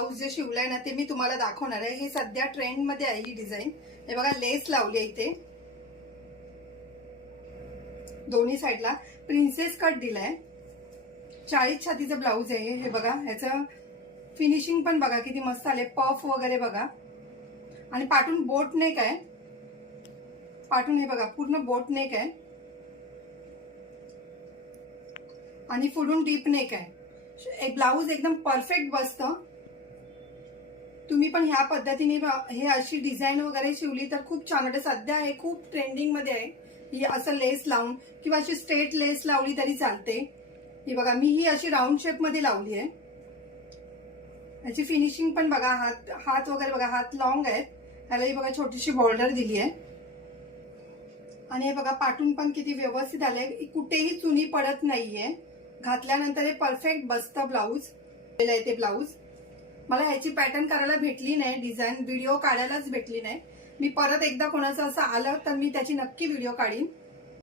Blouse जे शिवलंय ना ते मी तुम्हाला दाखवणार आहे। हे सध्या ट्रेंड मध्ये आहे ही डिझाईन। हे बघा लेस लावली आहे इथे, दोन्ही साइडला प्रिन्सेस कट दिलाय। 40 छातीचं ब्लाऊज आहे हे बघा। ह्याचं फिनिशिंग पण बघा किती मस्त आले, पफ वगैरे बघा। आणि पाठून बोट नेक आहे, पाठून हे बघा पूर्ण बोट नेक आहे आणि पुढून डीप नेक आहे। एक ब्लाऊज एकदम परफेक्ट बसतं। तुम्ही पण ह्या पद्धतीने हे अशी डिझाईन वगैरे शिवली तर खूप छान वाटते। सध्या हे खूप ट्रेंडिंग मध्ये आहे। ही असं लेस लावून किंवा अशी स्ट्रेट लेस लावली तरी चालते। ही बघा मी ही अशी राऊंड शेप मध्ये लावली आहे। याची फिनिशिंग पण बघा, हात वगैरे बघा, हात लॉंग आहेत। ह्यालाही बघा छोटीशी बॉर्डर दिली आहे आणि हे बघा पाठून पण किती व्यवस्थित आलंय, कुठेही चुनी पडत नाहीये। घातल्यानंतर हे परफेक्ट बसतं ब्लाऊज। ते ब्लाऊज मला ह्याची पॅटर्न करायला भेटली नाही, डिझाईन व्हिडिओ काढायलाच भेटली नाही। मी परत एकदा कोणाचं असं आलं तर मी त्याची नक्की व्हिडिओ काढीन।